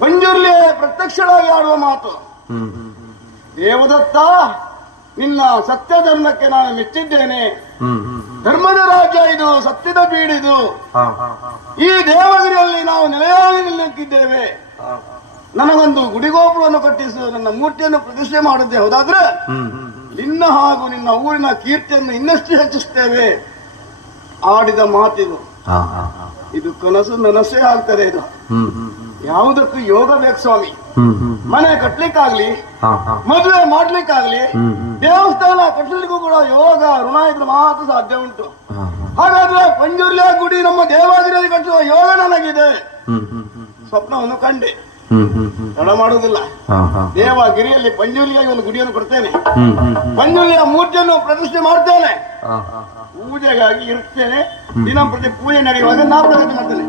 ಪಂಜುರ್ಲಿ ಪ್ರತ್ಯಕ್ಷವಾಗಿ ಆಡುವ ಮಾತು. ದೇವದತ್ತ, ನಿನ್ನ ಸತ್ಯ ಧರ್ಮಕ್ಕೆ ನಾನು ಮೆಚ್ಚಿದ್ದೇನೆ. ಧರ್ಮದ ರಾಜ್ಯ ಇದು, ಸತ್ಯದ ಬೀಡಿದು. ಈ ದೇವಗಿರಿಯಲ್ಲಿ ನಾವು ನೆಲೆಯಾಗಿ ನಿಲ್ಲಕ್ಕಿದ್ದೇವೆ. ನನಗೊಂದು ಗುಡಿಗೋಪುರವನ್ನು ಕಟ್ಟಿಸು, ನನ್ನ ಮೂರ್ತಿಯನ್ನು ಪ್ರತಿಷ್ಠೆ ಮಾಡುತ್ತೆ. ಹೌದಾದ್ರೆ ನಿನ್ನ ಹಾಗೂ ನಿನ್ನ ಊರಿನ ಕೀರ್ತಿಯನ್ನು ಇನ್ನಷ್ಟು ಹೆಚ್ಚಿಸ್ತೇವೆ. ಆಡಿದ ಮಾತಿದು. ಇದು ಕನಸು ನನಸೇ ಆಗ್ತದೆ. ಇದು ಯಾವುದಕ್ಕೂ ಯೋಗ ಬೇಕು ಸ್ವಾಮಿ. ಮನೆ ಕಟ್ಲಿಕ್ಕಾಗ್ಲಿ, ಮದುವೆ ಮಾಡ್ಲಿಕ್ಕಾಗ್ಲಿ, ದೇವಸ್ಥಾನ ಕಟ್ಟಲಿಕ್ಕೂ ಕೂಡ ಯೋಗ ಋಣ ಇದ್ರೆ ಮಾತ್ರ ಸಾಧ್ಯ ಉಂಟು. ಹಾಗಾದ್ರೆ ಪಂಜುರ್ಲಿಯ ಗುಡಿ ನಮ್ಮ ದೇವಾಗಿರಿಯಲ್ಲಿ ಕಟ್ಟುವ ಯೋಗ ನನಗಿದೆ. ಸ್ವಪ್ನವನ್ನು ಕಂಡೆ, ತಡ ಮಾಡುವುದಿಲ್ಲ. ದೇವಗಿರಿಯಲ್ಲಿ ಪಂಜುರ್ಲಿಯಾಗಿ ಒಂದು ಗುಡಿಯನ್ನು ಕೊಡ್ತೇನೆ. ಪಂಜುರ್ಲಿಯ ಮೂರ್ತಿಯನ್ನು ಪ್ರತಿಷ್ಠೆ ಮಾಡ್ತೇನೆ. ಪೂಜೆಗಾಗಿ ಇರ್ತೇನೆ. ದಿನಂಪ್ರತಿ ಪೂಜೆ ನಡೆಯುವಾಗ ನಾ ಪ್ರತಿಷ್ಠೆ ಮಾಡ್ತೇನೆ.